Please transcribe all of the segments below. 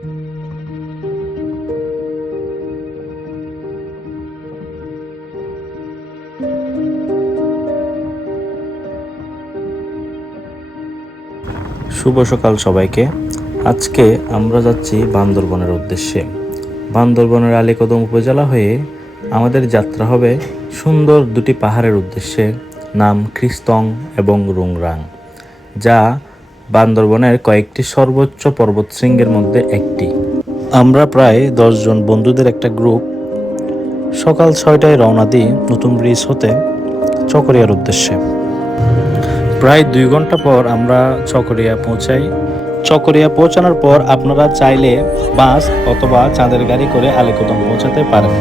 শুভ সকাল সবাইকে। আজকে আমরা যাচ্ছি বান্দরবনের উদ্দেশ্যে। বান্দরবনের আলীকদম উপজেলা হয়ে আমাদের যাত্রা হবে সুন্দর দুটি পাহাড়ের উদ্দেশ্যে, নাম খ্রিস্তং এবং রুংরাং, যা বান্দরবনের কয়েকটি সর্বোচ্চ পর্বতশৃঙ্গের মধ্যে একটি। আমরা প্রায় দশজন বন্ধুদের একটা গ্রুপ সকাল ছয়টায় রওনা দিই নতুন ব্রিজ হতে চকরিয়ার উদ্দেশ্যে। প্রায় দুই ঘণ্টা পর আমরা চকরিয়া পৌঁছাই। চকরিয়া পৌঁছানোর পর আপনারা চাইলে বাস অথবা চাঁদের গাড়ি করে আলিকদম পৌঁছাতে পারেন।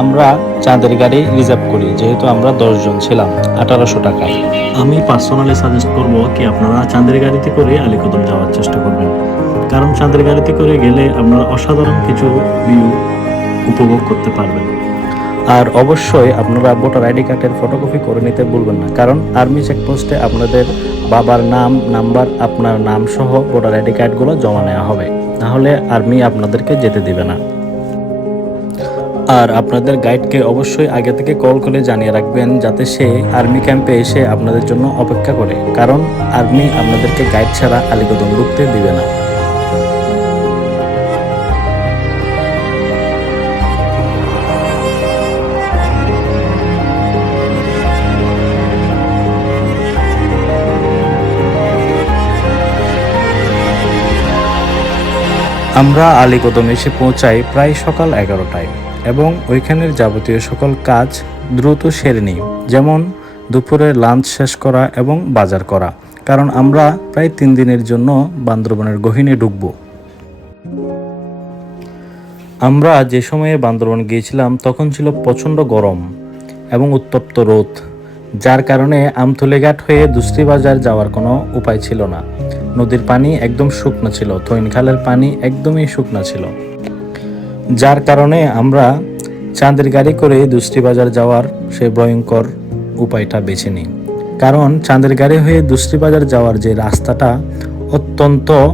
আমরা চাঁদের গাড়ি রিজার্ভ করি যেহেতু আমরা দশজন ছিলাম আঠারোশো টাকায়। আমি পার্সোনালি সাজেস্ট করব কি আপনারা চাঁদের গাড়িতে করে আলিকদম যাওয়ার চেষ্টা করবেন। কারণ চাঁদের গাড়িতে করে গেলে আপনারা অসাধারণ কিছু ভিউ উপভোগ করতে পারবেন। আর অবশ্যই আপনারা ভোটার আইডি কার্ডের ফটোকপি করে নিতে ভুলবেন না কারণ আর্মি চেকপোস্টে আপনাদের বাবার নাম নাম্বার আপনার নাম সহ ভোটার আইডি কার্ডগুলো জমা নেওয়া হবে। তাহলে আর্মি আপনাদেরকে যেতে দিবে না। আর আপনাদের গাইডকে অবশ্যই আগে থেকে কল করে জানিয়ে রাখবেন যাতে সে আর্মি ক্যাম্পে এসে আপনাদের জন্য অপেক্ষা করে। কারণ আর্মি আপনাদেরকে গাইড ছাড়া আলিগদম ঢুকতে দিবে না। আমরা আলীকদম এসে পৌঁছাই প্রায় সকাল এগারোটায় এবং ওইখানের যাবতীয় সকল কাজ দ্রুত সেরে নিই, যেমন দুপুরে লাঞ্চ শেষ করা এবং বাজার করা, কারণ আমরা প্রায় তিন দিনের জন্য বান্দরবনের গহিনে ঢুকব। আমরা যে সময়ে বান্দরবন গিয়েছিলাম তখন ছিল প্রচণ্ড গরম এবং উত্তপ্ত রোদ। যার কারণে আমতলে ঘাট হয়ে দুস্তি বাজার যাওয়ার কোনো উপায় ছিল না। নদীর পানি একদম শুকনো ছিল থইন খালের পানি একদমই শুকনো ছিল। যার কারণে আমরা চাঁদের গাড়ি করে দুস্তি বাজার যাওয়ার সেই ভয়ঙ্কর উপায়টা বেছে নিই। কারণ চাঁদের গাড়ি হয়ে দুস্তি বাজার যাওয়ার যে রাস্তাটা অত্যন্ত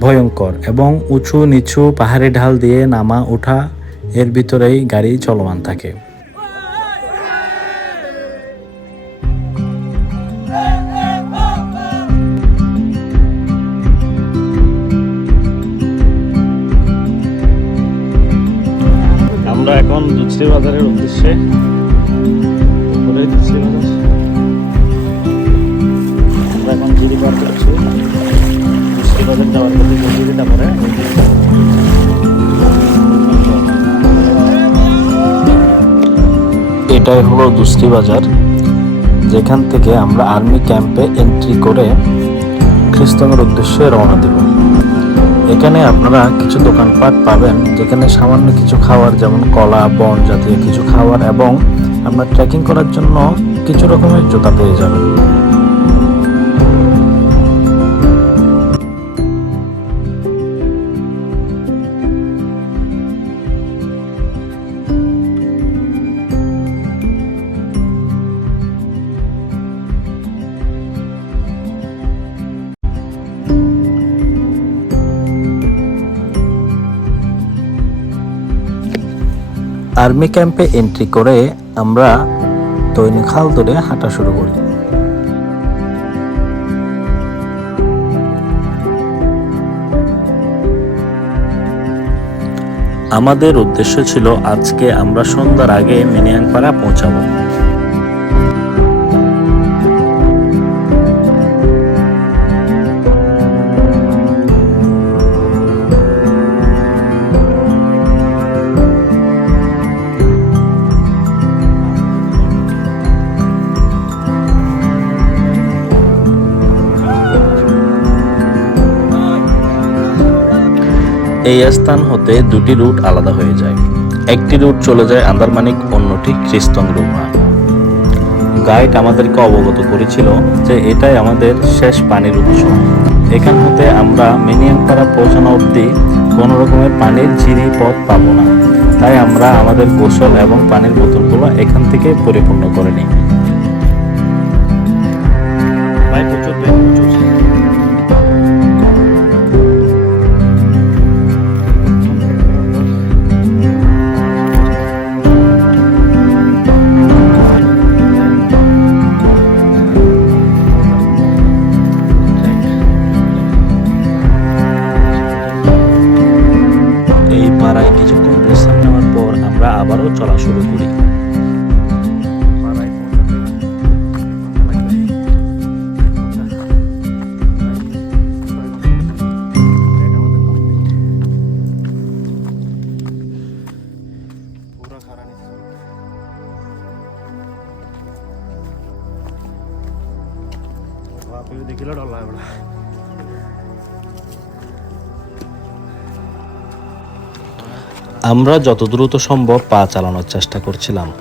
ভয়ঙ্কর এবং উঁচু নিচু পাহাড়ি ঢাল দিয়ে নামা ওঠা এর ভিতরেই গাড়ি চলমান থাকে। এখন দুশ্রী বাজারের উদ্দেশ্যে আমরা এখন জিরি পার করছি। বাজার যাওয়ার এটাই হলো দুশ্রী বাজার। যেখান থেকে আমরা আর্মি ক্যাম্পে এন্ট্রি করে খ্রিস্টানের উদ্দেশ্যে রওনা দেব। এখানে আপনারা কিছু দোকানপাট পাবেন যেখানে সামান্য কিছু খাওয়ার, যেমন কলা, বন জাতীয় কিছু খাওয়ার এবং আপনার ট্রেকিং করার জন্য কিছু রকমের জুতা পেয়ে যাবেন। আর্মি ক্যাম্পে এন্ট্রি করে আমরা দৈনিক হাল ধরে হাঁটা শুরু করি। আমাদের উদ্দেশ্য ছিল আজকে আমরা সন্ধ্যার আগে মিনিয়াংপাড়া পৌঁছাবো। এই স্থান হতে দুটি রুট আলাদা হয়ে যায়। একটি রুট চলে যায় আন্দারমানিক, অন্যটি খ্রিস্তং রুমা গাইড আমাদেরকে অবগত করেছিল যে এটাই আমাদের শেষ পানির উৎস। এখান হতে আমরা মিনিয়ামপাড়া পৌঁছানো অবধি কোনো রকমের পানির ঝিরি পথ পাবো না। তাই আমরা আমাদের গোসল এবং পানির বোতলগুলো এখান থেকে পরিপূর্ণ করে নিই। আমরা যত দ্রুত সম্ভব পা চালানোর চেষ্টা করছিলাম।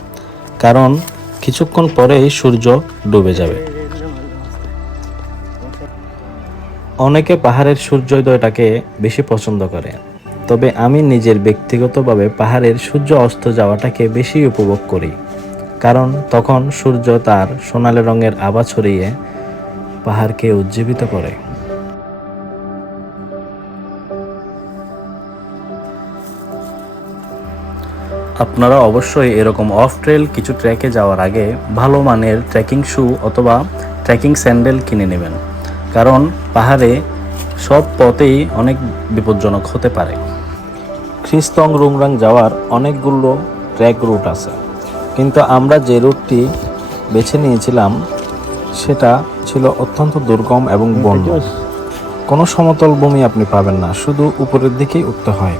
কারণ কিছুক্ষণ পরেই সূর্য ডুবে যাবে। অনেকে পাহাড়ের সূর্যোদয়টাকে বেশি পছন্দ করে। তবে আমি নিজের ব্যক্তিগতভাবে পাহাড়ের সূর্য অস্ত যাওয়াটাকে বেশি উপভোগ করি। কারণ তখন সূর্য তার সোনালি রঙের আভা ছড়িয়ে পাহাড়কে উজ্জীবিত করে। আপনারা অবশ্যই এরকম অফ ট্রেল কিছু ট্র্যাকে যাওয়ার আগে ভালো মানের ট্রেকিং শু অথবা ট্রেকিং স্যান্ডেল কিনে নেবেন। কারণ পাহাড়ে সব পথেই অনেক বিপজ্জনক হতে পারে। খ্রিস্তং রুমরাং যাওয়ার অনেকগুলো ট্র্যাক রুট আছে। কিন্তু আমরা যে রুটটি বেছে নিয়েছিলাম, সেটা ছিল অত্যন্ত দুর্গম এবং বন্য। কোনো সমতল ভূমি আপনি পাবেন না, শুধু উপরের দিকেই উঠতে হয়।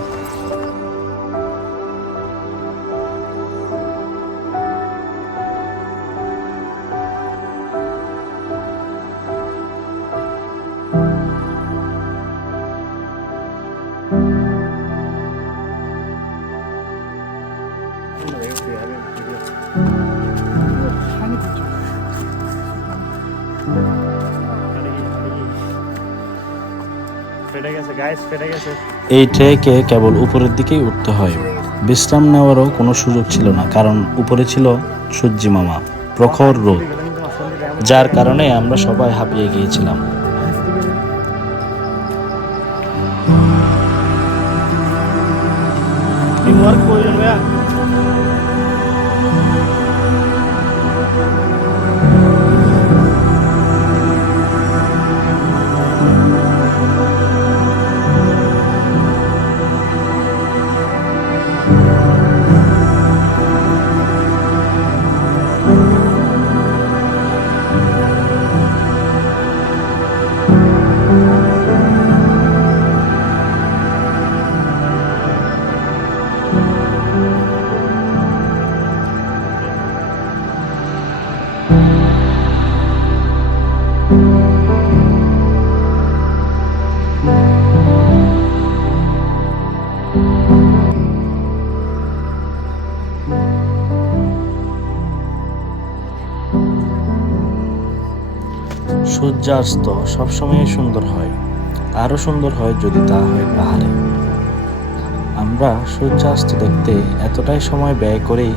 এই ট্রেকে কেবল উপরের দিকেই উঠতে হয়। বিশ্রাম নেওয়ারও কোনো সুযোগ ছিল না কারণ উপরে ছিল সূর্যি মামা প্রখর রোদ যার কারণে আমরা সবাই হাঁপিয়ে গিয়েছিলাম। সূর্যাস্ত সবসময় সুন্দর হয়, আরও সুন্দর হয় যদি তা হয় পাহাড়ে। আমরা সূর্যাস্ত দেখতে এতটাই সময় ব্যয় করি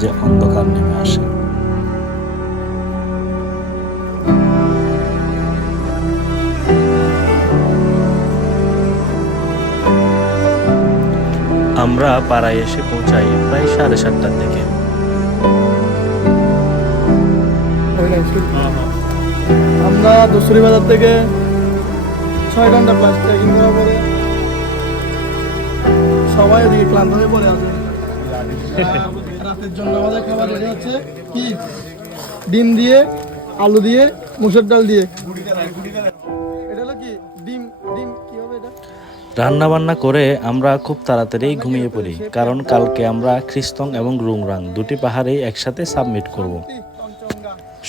যে অন্ধকার নেমে আসে। আমরা পাড়ায় এসে পৌঁছাই প্রায় সাড়ে সাতটার দিকে। আমরা দোসরি বাজার থেকে ছয় ঘণ্টা প্লাস ট্রেকিং করার পরে সবাই এদিকে ক্লান্ত হয়ে পড়ে আছে। রাতের জন্য আমাদের খাবার রেডি হচ্ছে কি? ডিম দিয়ে আলু দিয়ে মুসুর ডাল দিয়ে। এটা হলো কি? ডিম ডিম কি হবে এটা? রান্না বান্না করে আমরা খুব তাড়াতাড়ি ঘুমিয়ে পড়ি কারণ কালকে আমরা খ্রিস্তং এবং রুংরাং দুটি পাহাড়েই একসাথে সাবমিট করব।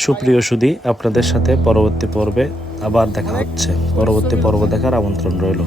সুপ্রিয় সুদি আপনাদের সাথে পরবর্তী পর্বে আবার দেখা হচ্ছে। পরবর্তী পর্ব দেখার আমন্ত্রণ রইল।